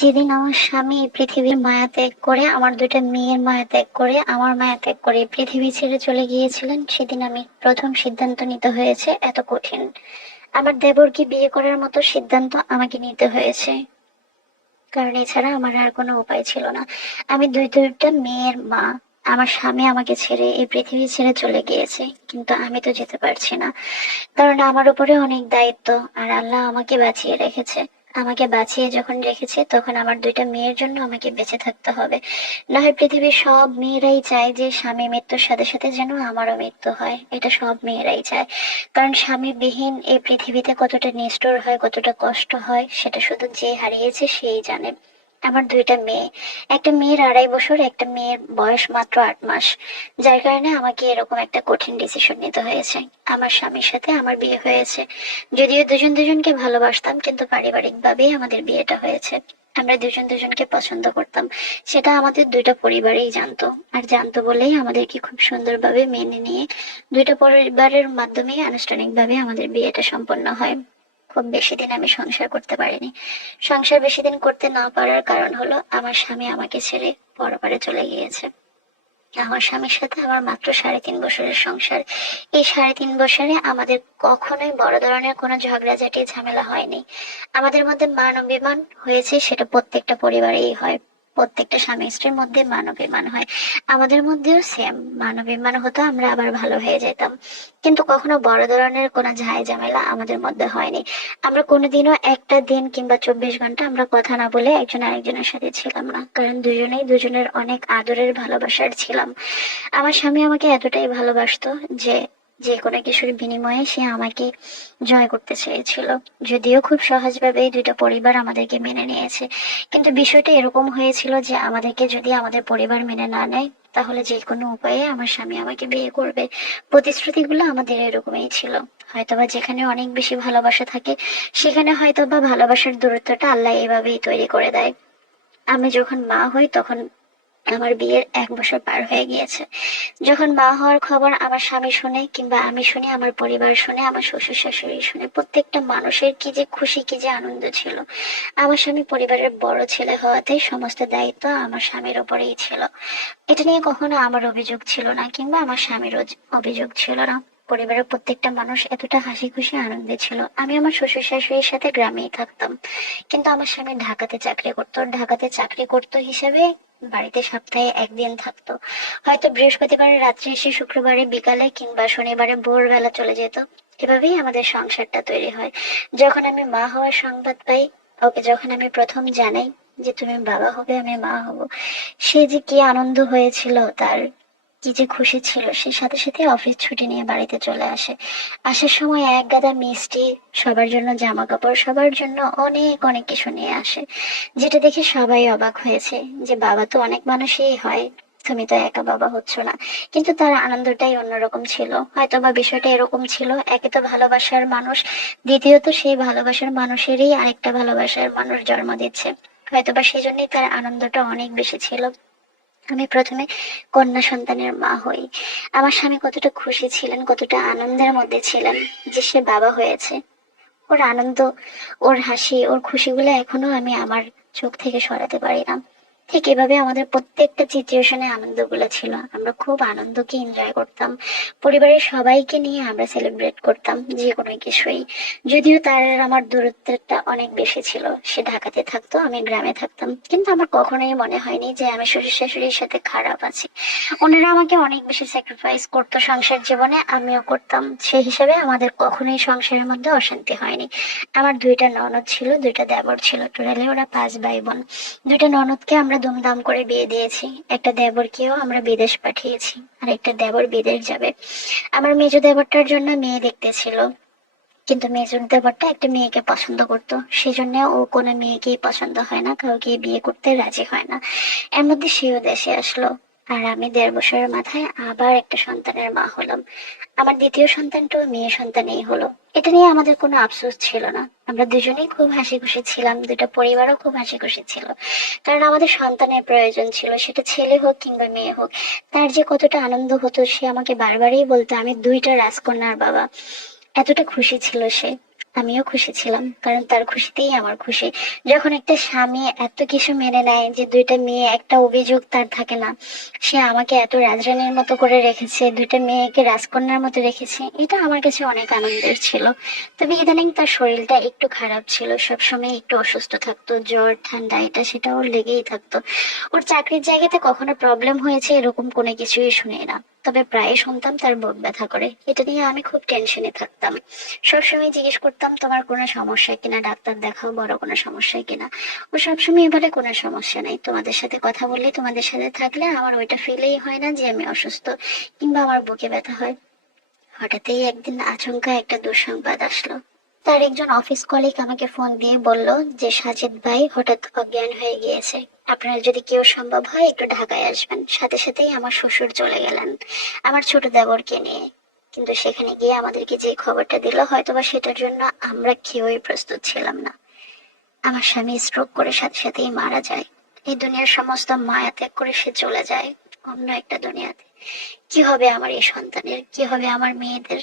যেদিন আমার স্বামী এই পৃথিবীর মায়া ত্যাগ করে, আমার দুইটা মেয়ের মায়া ত্যাগ করে, আমার মায়া ত্যাগ করে পৃথিবী ছেড়ে চলে গিয়েছিলেন, সেদিন আমি প্রথম সিদ্ধান্ত নিতে হয়েছে এত কঠিন। আমার দেবরকে বিয়ে করার মতো সিদ্ধান্ত আমাকে নিতে হয়েছে, কারণ এছাড়া আমার আর কোনো উপায় ছিল না। আমি দুইটা মেয়ের মা। আমার স্বামী আমাকে ছেড়ে এই পৃথিবী ছেড়ে চলে গিয়েছে, কিন্তু আমি তো যেতে পারছি না, কারণ আমার উপরে অনেক দায়িত্ব। আর আল্লাহ আমাকে বাঁচিয়ে রেখেছে। আমাকে বাঁচিয়ে যখন রেখেছে, তখন আমার দুইটা মেয়ের জন্য আমাকে বেঁচে থাকতে হবে। না হয় পৃথিবীর সব মেয়েরাই চায় যে স্বামী মৃত্যুর সাথে সাথে যেন আমারও মৃত্যু হয়, এটা সব মেয়েরাই চায়। কারণ স্বামী বিহীন এই পৃথিবীতে কতটা নিষ্ঠুর হয়, কতটা কষ্ট হয়, সেটা শুধু যে হারিয়েছে সেই জানে। আমার দুইটা মেয়ে, একটা মেয়ের 2.5 বছর, একটা মেয়ের বয়স মাত্র 8 মাস, যার কারণে আমাকে এরকম একটা কঠিন ডিসিশন নিতে হয়েছে। আমার স্বামীর সাথে আমার বিয়ে হয়েছে, যদিও দুজন দুজনকে ভালোবাসতাম, কিন্তু পারিবারিক ভাবেই আমাদের বিয়েটা হয়েছে। আমরা দুজন দুজনকে পছন্দ করতাম, সেটা আমাদের দুইটা পরিবারেই জানতো। আর জানতো বলেই আমাদেরকে খুব সুন্দরভাবে মেনে নিয়ে দুইটা পরিবারের মাধ্যমে আনুষ্ঠানিকভাবে আমাদের বিয়েটা সম্পন্ন হয়। খুব বেশি দিন আমি সংসার করতে পারিনি। সংসার বেশি দিন করতে না পারার কারণ হলো আমার স্বামী আমাকে ছেড়ে পরপারে চলে গিয়েছে। আমার স্বামীর সাথে আমার মাত্র 3.5 বছরের সংসার। এই 3.5 বছরে আমাদের কখনোই বড় ধরনের কোনো ঝগড়াঝাটি ঝামেলা হয়নি। আমাদের মধ্যে মান অভিমান হয়েছে, সেটা প্রত্যেকটা পরিবারেই হয়। প্রত্যেকটা স্বামী স্ত্রীর মধ্যে মান অভিমান হয়। আমাদের মধ্যেও সেম মান অভিমান হতো, আমরা আবার ভালো হয়ে যেতাম। কিন্তু কখনো বড় ধরনের কোনো ঝামেলা আমাদের মধ্যে হয়নি। আমরা কোনোদিনও একটা দিন কিংবা 24 ঘন্টা আমরা কথা না বলে একজন আরেকজনের সাথে ছিলাম না, কারণ দুজনেই দুজনের অনেক আদরের ভালোবাসার ছিলাম। আমার স্বামী আমাকে এতটাই ভালোবাসতো যে যে কোনো কিছুর বিনিময়ে সে আমাকে জয় করতে চেয়েছিল। যদিও খুব সহজভাবেই দুইটা পরিবার আমাদেরকে মেনে নিয়েছে, কিন্তু বিষয়টা এরকম হয়েছিল যে আমাদেরকে যদি আমাদের পরিবার মেনে না নেয়, তাহলে যে কোনো উপায়ে আমার স্বামী আমাকে বিয়ে করবে। প্রতিশ্রুতিগুলো আমাদের এরকমই ছিল। হয়তোবা যেখানে অনেক বেশি ভালোবাসা থাকে, সেখানে হয়তোবা ভালোবাসার দূরত্বটা আল্লাহ এভাবেই তৈরি করে দেয়। আমি যখন মা হই, তখন আমার বিয়ের 1 বছর পার হয়ে গিয়েছে। যখন মা হওয়ার খবর আমার স্বামী শুনে, কিংবা আমি শুনি, আমার পরিবার শুনে, আমার শ্বশুর শাশুড়ি শুনে, প্রত্যেকটা মানুষের কি যে খুশি, কি যে আনন্দ ছিল। আমার স্বামী পরিবারের বড় ছেলে হওয়াতে সমস্ত দায়িত্ব আমার স্বামীর ওপরেই ছিল। এটা নিয়ে কখনো আমার অভিযোগ ছিল না, কিংবা আমার স্বামীর অভিযোগ ছিল না। পরিবারের প্রত্যেকটা মানুষ এতটা হাসি খুশি আনন্দে ছিল। আমি আমার শ্বশুর শাশুড়ির সাথে গ্রামেই থাকতাম, কিন্তু আমার স্বামী ঢাকাতে চাকরি করতো। ঢাকাতে চাকরি করতো হিসেবে বাড়িতে সপ্তাহে একদিন থাকতো। হয়তো বৃহস্পতিবারে রাত্রে এসে শুক্রবারে বিকালে কিংবা শনিবারে ভোরবেলা চলে যেত। এভাবেই আমাদের সংসারটা তৈরি হয়। যখন আমি মা হওয়ার সংবাদ পাই, ওকে যখন আমি প্রথম জানাই যে তুমি বাবা হবে, আমি মা হব, সে যে কি আনন্দ হয়েছিল তার, কি যে খুশি ছিল, সে সাথে সাথে অফিস ছুটি নিয়ে বাড়িতে চলে আসে। আসার সময় এক গাদা মিষ্টি, সবার জন্য জামা কাপড়, সবার জন্য অনেক অনেক কিছু নিয়ে আসে। যেটা দেখে সবাই অবাক হয়েছে যে বাবা তো অনেক মানুষই হয়, তুমি তো একা বাবা হচ্ছ না। কিন্তু তার আনন্দটাই অন্যরকম ছিল। হয়তো বা বিষয়টা এরকম ছিল, একে তো ভালোবাসার মানুষ, দ্বিতীয়ত সেই ভালোবাসার মানুষেরই আরেকটা ভালোবাসার মানুষ জন্ম দিচ্ছে। হয়তোবা সেজন্যই তার আনন্দটা অনেক বেশি ছিল। আমি প্রথমে কন্যা সন্তানের মা হই। আমার স্বামী কতটা খুশি ছিলেন, কতটা আনন্দের মধ্যে ছিলেন যে সে বাবা হয়েছে। ওর আনন্দ, ওর হাসি, ওর খুশিগুলো এখনো আমি আমার চোখ থেকে সরাতে পারি না। ঠিক এভাবে আমাদের প্রত্যেকটা সিচুয়েশনে আনন্দগুলো ছিল। আমরা খুব আনন্দকে এনজয় করতাম। পরিবারের সবাইকে নিয়ে আমরা সেলিব্রেট করতাম যে কোনো কিছুই। যদিও তার আর আমার দূরত্বটা অনেক বেশি ছিল, সে ঢাকাতে থাকতো, আমি গ্রামে থাকতাম, কিন্তু আমার কখনোই মনে হয়নি যে আমি শ্বশুর শাশুড়ির সাথে খারাপ আছি। ওনারা আমাকে অনেক বেশি স্যাক্রিফাইস করতো সংসার জীবনে, আমিও করতাম। সেই হিসেবে আমাদের কখনোই সংসারের মধ্যে অশান্তি হয়নি। আমার দুইটা ননদ ছিল, দুইটা দেবর ছিল, টোটালি ওরা 5 ভাই বোন। দুইটা ননদকে আমরা দুমদাম করে বিয়ে দিয়েছি। একটা দেবরকেও আমরা বিদেশ পাঠিয়েছি, আর একটা দেবর বিদেশ যাবে। আমার মেজ দেবরটার জন্য মেয়ে দেখতেছিল, কিন্তু মেজর দেবরটা একটা মেয়েকে পছন্দ করতো, সেজন্য ও কোনো মেয়েকেই পছন্দ হয় না, কাউকে বিয়ে করতে রাজি হয় না। এর মধ্যে সেও দেশে আসলো, আর আমি 1.5 বছরের মাথায় আবার একটা সন্তানের মা হলাম। আমার দ্বিতীয় সন্তানটাও মেয়ে সন্তানই হলো। এটা নিয়ে আমাদের কোনো আফসোস ছিল না। আমরা দুজনেই খুব হাসি খুশি ছিলাম, দুটা পরিবারও খুব হাসি খুশি ছিল। কারণ আমাদের সন্তানের প্রয়োজন ছিল, সেটা ছেলে হোক কিংবা মেয়ে হোক। তার যে কতটা আনন্দ হতো, সে আমাকে বারবারই বলতো আমি দুইটা রাজকন্যার বাবা। এতটা খুশি ছিল সে। আমিও খুশি ছিলাম, কারণ তার খুশিতেই আমার খুশি। যখন একটা স্বামী এত কিছু মেনে নেয়, যে দুইটা মেয়ে, একটা অভিযোগ তার থাকে না, সে আমাকে এত রাজরানীর মতো করে রেখেছে, দুইটা মেয়েকে রাজকন্যার মতো রেখেছে, এটা আমার কাছে অনেক আনন্দের ছিল। তবে ইদানিং তার শরীরটা একটু খারাপ ছিল, সবসময় একটু অসুস্থ থাকতো, জ্বর ঠান্ডা এটা সেটা ওর লেগেই থাকতো। ওর চাকরির জায়গাতে কখনো প্রবলেম হয়েছে এরকম কোনো কিছুই শুনি না, তবে প্রায় শুনতাম তার বুক ব্যথা করে। এটা নিয়ে আমি খুব টেনশনে থাকতাম, সবসময় জিজ্ঞেস করতাম তোমার কোনো সমস্যা কিনা, ডাক্তার দেখাও, বড় কোনো সমস্যা কিনা। ও সবসময় বলে কোনো সমস্যা নেই, তোমাদের সাথে কথা বললে, তোমাদের সাথে থাকলে আমার ওইটা ফিলেই হয় না যে আমি অসুস্থ কিংবা আমার বুকে ব্যথা হয়। হঠাৎই একদিন আচমকা একটা দুঃসংবাদ আসলো। তার একজন অফিস কলিগ আমাকে ফোন দিয়ে বলল যে সাজিদ ভাই হঠাৎ অজ্ঞান হয়ে গিয়েছে, আপনার যদি কেউ সম্ভব হয় একটু ঢাকায় আসবেন। সাথে সাথেই আমার শ্বশুর চলে গেলেন আমার ছোট দেবরকে নিয়ে। কিন্তু সেখানে গিয়ে আমাদেরকে যে খবরটা দিল, হয়তোবা সেটার জন্য আমরা কেউই প্রস্তুত ছিলাম না। আমার স্বামী স্ট্রোক করে সাথে সাথেই মারা যায়। এই দুনিয়ার সমস্ত মায়া ত্যাগ করে সে চলে যায় অন্য একটা দুনিয়াতে। কি হবে আমার এই সন্তানের, কি হবে আমার মেয়েদের?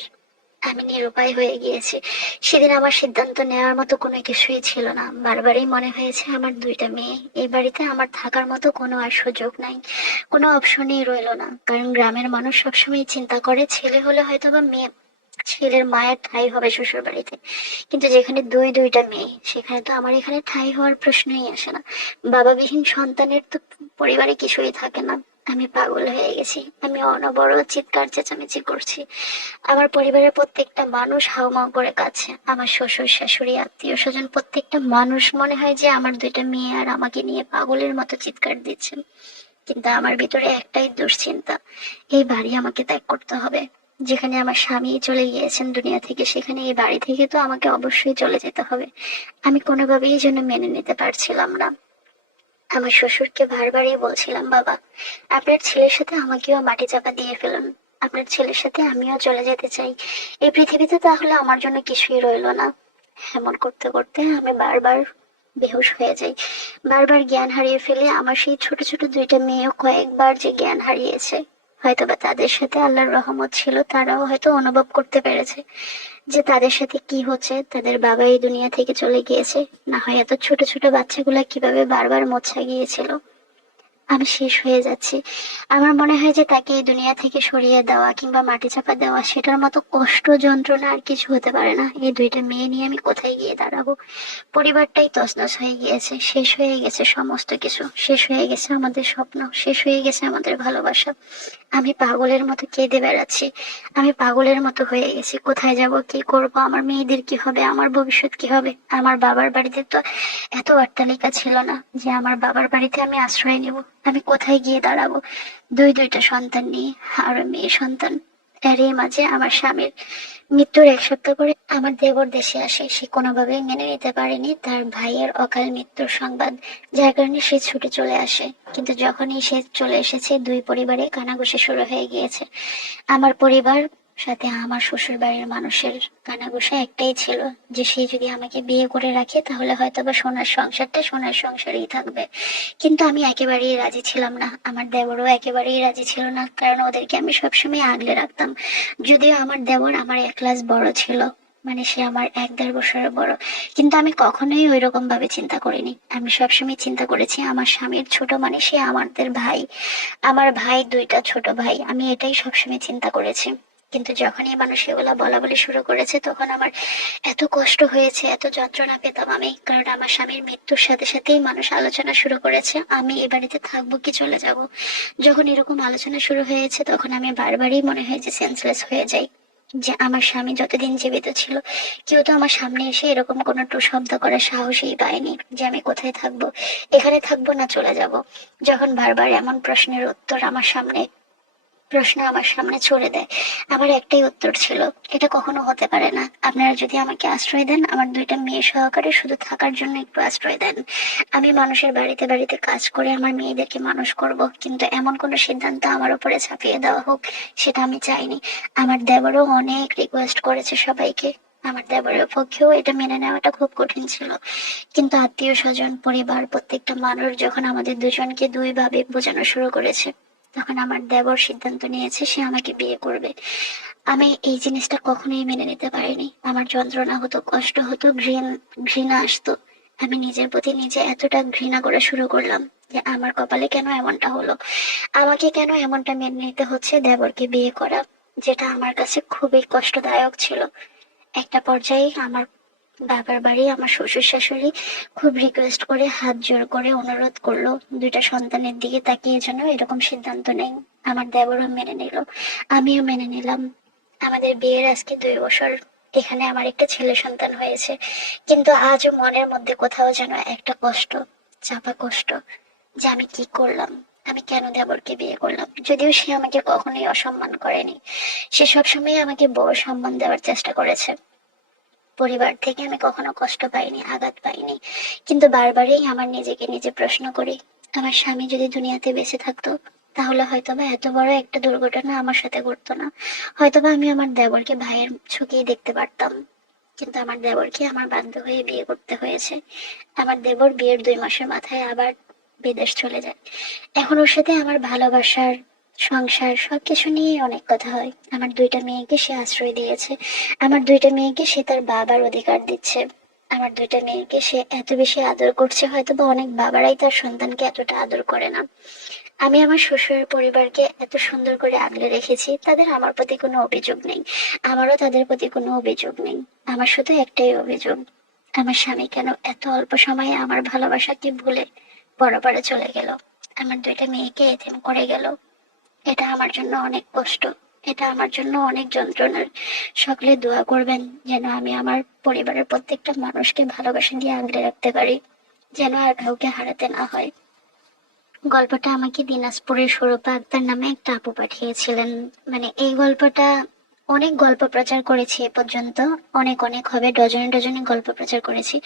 আমি নিরুপায় হয়ে গিয়েছি। সেদিন আমার সিদ্ধান্ত নেওয়ার মতো কোনো কিছুই ছিল না। বারবারই মনে হয়েছে আমার দুইটা মেয়ে, এই বাড়িতে আমার থাকার মতো কোনো আর সুযোগ নাই, কোনো অপশনই রইলো না। কারণ গ্রামের মানুষ সবসময় চিন্তা করে ছেলে হলে হয়তো বা মেয়ে, ছেলের মায়ের ঠাঁই হবে শ্বশুর বাড়িতে। কিন্তু যেখানে দুইটা মেয়ে, সেখানে তো আমার এখানে ঠাঁই হওয়ার প্রশ্নই আসে না। বাবাবিহীন সন্তানের তো পরিবারে কিছুই থাকে না। আমি পাগল হয়ে গেছি, আমি অনবরত চিৎকার চেঁচামেচি করছি। আমার পরিবারের প্রত্যেকটা মানুষ হাউমাউ করে কাছে, আমার শ্বশুর শাশুড়ি আত্মীয় স্বজন প্রত্যেকটা মানুষ মনে হয় যে আমার দুইটা মেয়ে আর আমাকে নিয়ে পাগলের মতো চিৎকার দিচ্ছেন। কিন্তু আমার ভিতরে একটাই দুশ্চিন্তা, এই বাড়ি আমাকে ত্যাগ করতে হবে। যেখানে আমার স্বামী চলে গিয়েছেন দুনিয়া থেকে, সেখানে এই বাড়ি থেকে তো আমাকে অবশ্যই চলে যেতে হবে। আমি কোনোভাবেই যেন মেনে নিতে পারছিলাম না। আমার শ্বশুরকে বারবারই বলছিলাম, বাবা আপনার ছেলের সাথে আমাকেও মাটি চাপা দিয়ে ফেলুন, আপনার ছেলের সাথে আমিও চলে যেতে চাই, এই পৃথিবীতে তাহলে আমার জন্য কিছুই রইলো না। এমন করতে করতে আমি বারবার বেহুশ হয়ে যাই, বারবার জ্ঞান হারিয়ে ফেলে। আমার সেই ছোট ছোট দুইটা মেয়েও কয়েকবার যে জ্ঞান হারিয়েছে, হয়তোবা তাদের সাথে আল্লাহর রহমত ছিল, তারাও হয়তো অনুভব করতে পেরেছে যে তাদের সাথে কি হচ্ছে, তাদের বাবা এই দুনিয়া থেকে চলে গিয়েছে। না হয় এত ছোট ছোট বাচ্চাগুলা কিভাবে বারবার মোছা গিয়েছিল। আমি শেষ হয়ে যাচ্ছি। আমার মনে হয় যে তাকে এই দুনিয়া থেকে সরিয়ে দেওয়া কিংবা মাটি চাপা দেওয়া, সেটার মতো কষ্ট যন্ত্রণা আর কিছু হতে পারে না। এই দুইটা মেয়ে নিয়ে আমি কোথায় গিয়ে দাঁড়াবো? পরিবারটাই তছনছ হয়ে গিয়েছে, শেষ হয়ে গেছে সমস্ত কিছু, শেষ হয়ে গেছে আমাদের স্বপ্ন, শেষ হয়ে গেছে আমাদের ভালোবাসা। আমি পাগলের মতো কেঁদে বেড়াচ্ছি, আমি পাগলের মতো হয়ে গেছি। কোথায় যাব, কি করব, আমার মেয়েদের কি হবে, আমার ভবিষ্যৎ কি হবে? আমার বাবার বাড়িতে তো এত অট্টালিকা ছিল না যে আমার বাবার বাড়িতে আমি আশ্রয় নেব। আমি কোথায় গিয়ে দাঁড়াবো দুইটা সন্তান নিয়ে, আর মেয়ে সন্তান। এরই মাঝে আমার স্বামীর মৃত্যুর 1 সপ্তাহ পরে আমার দেবর দেশে আসে। সে কোনোভাবেই মেনে নিতে পারেনি তার ভাইয়ের অকাল মৃত্যুর সংবাদ, যার কারণে সে ছুটে চলে আসে। কিন্তু যখনই সে চলে এসেছে, দুই পরিবারে কানাঘুষা শুরু হয়ে গিয়েছে। আমার পরিবার সাথে আমার শ্বশুর বাড়ির মানুষের কানাঘুষা একটাই ছিল, যে সে যদি আমাকে বিয়ে করে রাখে তাহলে হয়তো বা সোনার সংসারটা সোনার সংসারই থাকবে। কিন্তু আমি একেবারেই রাজি ছিলাম না, আমার দেবরও একেবারেই রাজি ছিল না, কারণ ওদেরকে আমি সবসময় আগলে রাখতাম। যদিও আমার দেবর আমার 1 ক্লাস বড় ছিল, মানে সে আমার 1-1.5 বছরের বড়, কিন্তু আমি কখনোই ওই রকম ভাবে চিন্তা করিনি। আমি সবসময় চিন্তা করেছি আমার স্বামীর ছোট মানে সে আমাদের ভাই, আমার ভাই দুইটা ছোট ভাই, আমি এটাই সবসময় চিন্তা করেছি। কিন্তু যখনই মানুষ এগুলা বলা বলি শুরু করেছে, তখন আমার এত কষ্ট হয়েছে, এত যন্ত্রণা পেতাম আমি, কারণ আমার স্বামীর মৃত্যুর সাথে সাথেই মানুষ আলোচনা শুরু করেছে আমি এ বাড়িতে থাকবো কি চলে যাব। যখন এরকম আলোচনা শুরু হয়েছে, তখন আমি বারবারই মনে হয় যে সেন্সলেস হয়ে যাই, যে আমার স্বামী যতদিন জীবিত ছিল কেউ তো আমার সামনে এসে এরকম কোনো টু শব্দ করার সাহসই পায়নি যে আমি কোথায় থাকবো, এখানে থাকবো না চলে যাব। যখন বারবার এমন প্রশ্ন আমার সামনে ছুড়ে দেয়, আমার একটাই উত্তর ছিল, এটা কখনো হতে পারে না। আপনারা যদি আমাকে আশ্রয় দেন, আমার দুইটা মেয়ে সহকারে শুধু থাকার জন্য একটু আশ্রয় দেন, আমি মানুষের বাড়িতে বাড়িতে কাজ করে আমার মেয়েদেরকে মানুষ করব, কিন্তু এমন কোনো সিদ্ধান্ত আমার উপরে চাপিয়ে দেওয়া হোক সেটা আমি চাইনি। আমার দেবরও অনেক রিকোয়েস্ট করেছে সবাইকে, আমার দেবরের পক্ষেও এটা মেনে নেওয়াটা খুব কঠিন ছিল। কিন্তু আত্মীয় স্বজন পরিবার প্রত্যেকটা মানুষ যখন আমাদের দুজনকে দুইভাবে বোঝানো শুরু করেছে, তখন আমার দেবর সিদ্ধান্ত নিয়েছে সে আমাকে বিয়ে করবে। আমি এই জিনিসটা কখনোই মেনে নিতে পারিনি। আমার যন্ত্রণা হতো, কষ্ট হতো, ঘৃণা আসতো। আমি নিজের প্রতি নিজে এতটা ঘৃণা করা শুরু করলাম যে আমার কপালে কেন এমনটা হলো, আমাকে কেন এমনটা মেনে নিতে হচ্ছে দেবরকে বিয়ে করা, যেটা আমার কাছে খুবই কষ্টদায়ক ছিল। একটা পর্যায়ে আমার বাবার বাড়ি আমার শ্বশুর শাশুড়ি খুব রিকোয়েস্ট করে, হাত জোর করে অনুরোধ করলো দুইটা সন্তানের দিকে তাকিয়ে যেন এরকম সিদ্ধান্ত নেই। আমার দেবরও মেনে নিল, আমিও মেনে নিলাম। আমাদের বিয়ের আজকে 2 বছর। এখানে আমার একটা ছেলে সন্তান হয়েছে, কিন্তু আজও মনের মধ্যে কোথাও যেন একটা কষ্ট, চাপা কষ্ট, যে আমি কি করলাম, আমি কেন দেবরকে বিয়ে করলাম। যদিও সে আমাকে কখনোই অসম্মান করেনি, সে সবসময় আমাকে বড় সম্মান দেওয়ার চেষ্টা করেছে। পরিবার থেকে আমি কখনো কষ্ট পাইনি, আঘাত পাইনি। কিন্তু বারবারই আমার নিজেকে নিজে প্রশ্ন করি, আমার স্বামী যদি দুনিয়াতে বেঁচে থাকতো, তাহলে হয়তোবা এত বড় একটা দুর্ঘটনা আমার সাথে ঘটতো না। হয়তোবা আমি আমার দেবরকে ভাইয়ের চোখেই দেখতে পারতাম। কিন্তু আমার দেবরকে আমার বাধ্য হয়ে বিয়ে করতে হয়েছে। আমার দেবর বিয়ের 2 মাসের মাথায় আবার বিদেশ চলে যায়। এখন ওর সাথে আমার ভালোবাসার, সংসার সবকিছু নিয়ে অনেক কথা হয়। আমার 2টা মেয়েকে সে আশ্রয় দিয়েছে, আমার 2টা মেয়েকে সে তার বাবার অধিকার দিচ্ছে। আমার 2টা মেয়েকে সে এত বেশি আদর করছে, হয়তো বা অনেক বাবারাই তার সন্তানকে এতটা আদর করে না। আমি আমার শ্বশুরের পরিবারকে এত সুন্দর করে আগলে রেখেছি, তাদের আমার প্রতি কোনো অভিযোগ নেই, আমারও তাদের প্রতি কোনো অভিযোগ নেই। আমার শুধু একটাই অভিযোগ, আমার স্বামী কেন এত অল্প সময়ে আমার ভালোবাসাকে ভুলে পরপারে চলে গেল, আমার 2টা মেয়েকে এতিম করে গেল। এটা আমার জন্য অনেক কষ্ট, এটা আমার জন্য অনেক যন্ত্রণার। সকলে দোয়া করবেন যেন আমি আমার পরিবারের প্রত্যেকটা মানুষকে ভালোবাসা দিয়ে আগলে রাখতে পারি, যেন আর কাউকে হারাতে না হয়। গল্পটা আমাকে দিনাজপুরের সুরপা আক্তার নামে একটা আপু পাঠিয়েছিলেন। মানে এই গল্পটা অনেক গল্প প্রচার করেছি এ পর্যন্ত, অনেক অনেক হবে, ডজনে ডজনে গল্প প্রচার করেছি।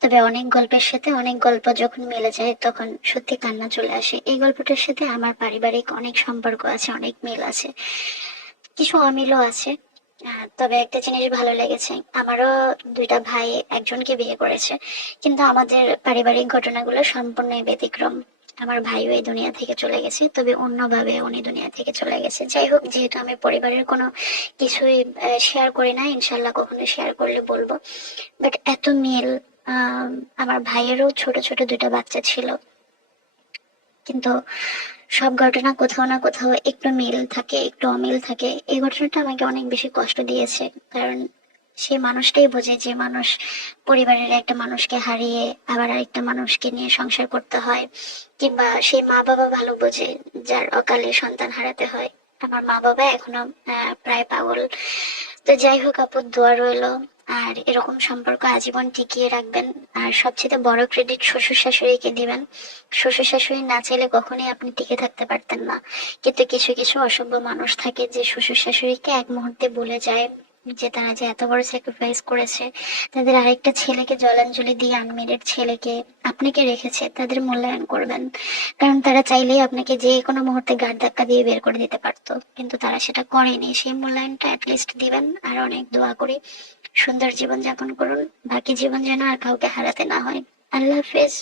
তবে অনেক গল্পের সাথে অনেক গল্প যখন মিলে যায় তখন সত্যি কান্না চলে আসে। এই গল্পটার সাথে আমার পারিবারিক অনেক সম্পর্ক আছে, অনেক মিল আছে, কিছু অমিলও আছে। তবে একটা জিনিস ভালো লেগেছে, আমারও 2টা ভাই একজনকে বিয়ে করেছে, কিন্তু আমাদের পারিবারিক ঘটনাগুলো সম্পূর্ণই ব্যতিক্রম। আমার ভাইও এই দুনিয়া থেকে চলে গেছে, তবে অন্যভাবে উনি দুনিয়া থেকে চলে গেছে। যাই হোক, যেহেতু আমি পরিবারের কোনো কিছুই শেয়ার করি না, ইনশাল্লাহ কখনো শেয়ার করলে বলবো। বাট এত মিল। আহ আমার ভাইয়েরও ছোট ছোট 2টা বাচ্চা ছিল, কিন্তু সব ঘটনা কোথাও না কোথাও একটু মিল থাকে, একটু অমিল থাকে। এই ঘটনাটা আমাকে অনেক বেশি কষ্ট দিয়েছে, কারণ সে মানুষটাই বোঝে যে মানুষ পরিবারের একটা মানুষকে হারিয়ে আবার আরেকটা মানুষকে নিয়ে সংসার করতে হয়, কিংবা সেই মা বাবা ভালো বোঝে যার অকালে সন্তান হারাতে হয়। আমার মা বাবা এখনো প্রায় পাগল। তো যাই হোক আপু, দোয়া রইলো, আর এরকম সম্পর্ক আজীবন টিকিয়ে রাখবেন। আর সবচেয়ে বড় ক্রেডিট শ্বশুর শাশুড়িকে দিবেন। শ্বশুর শাশুড়ি না চাইলে কখনোই আপনি টিকে থাকতে পারতেন না। কিন্তু কিছু কিছু অসভ্য মানুষ থাকে যে শ্বশুর শাশুড়িকে এক মুহূর্তে বলে যায় যে তারা যে এত বড় স্যাক্রিফাইস করেছে, তাদের আরেকটা ছেলেকে জলাঞ্জলি দিয়ে আনমেরিড ছেলেকে আপনাকে রেখেছে, তাদের মূল্যায়ন করবেন। কারণ তারা চাইলেই আপনাকে যে কোনো মুহূর্তে গাড় ধাক্কা দিয়ে বের করে দিতে পারতো, কিন্তু তারা সেটা করেনি। সেই মূল্যায়নটা অ্যাটলিস্ট দিবেন। আর অনেক দোয়া করি সুন্দর জীবন যাপন করুন, বাকি জীবন যেন আর কাউকে হারাতে না হয়। আল্লাহ হাফেজ।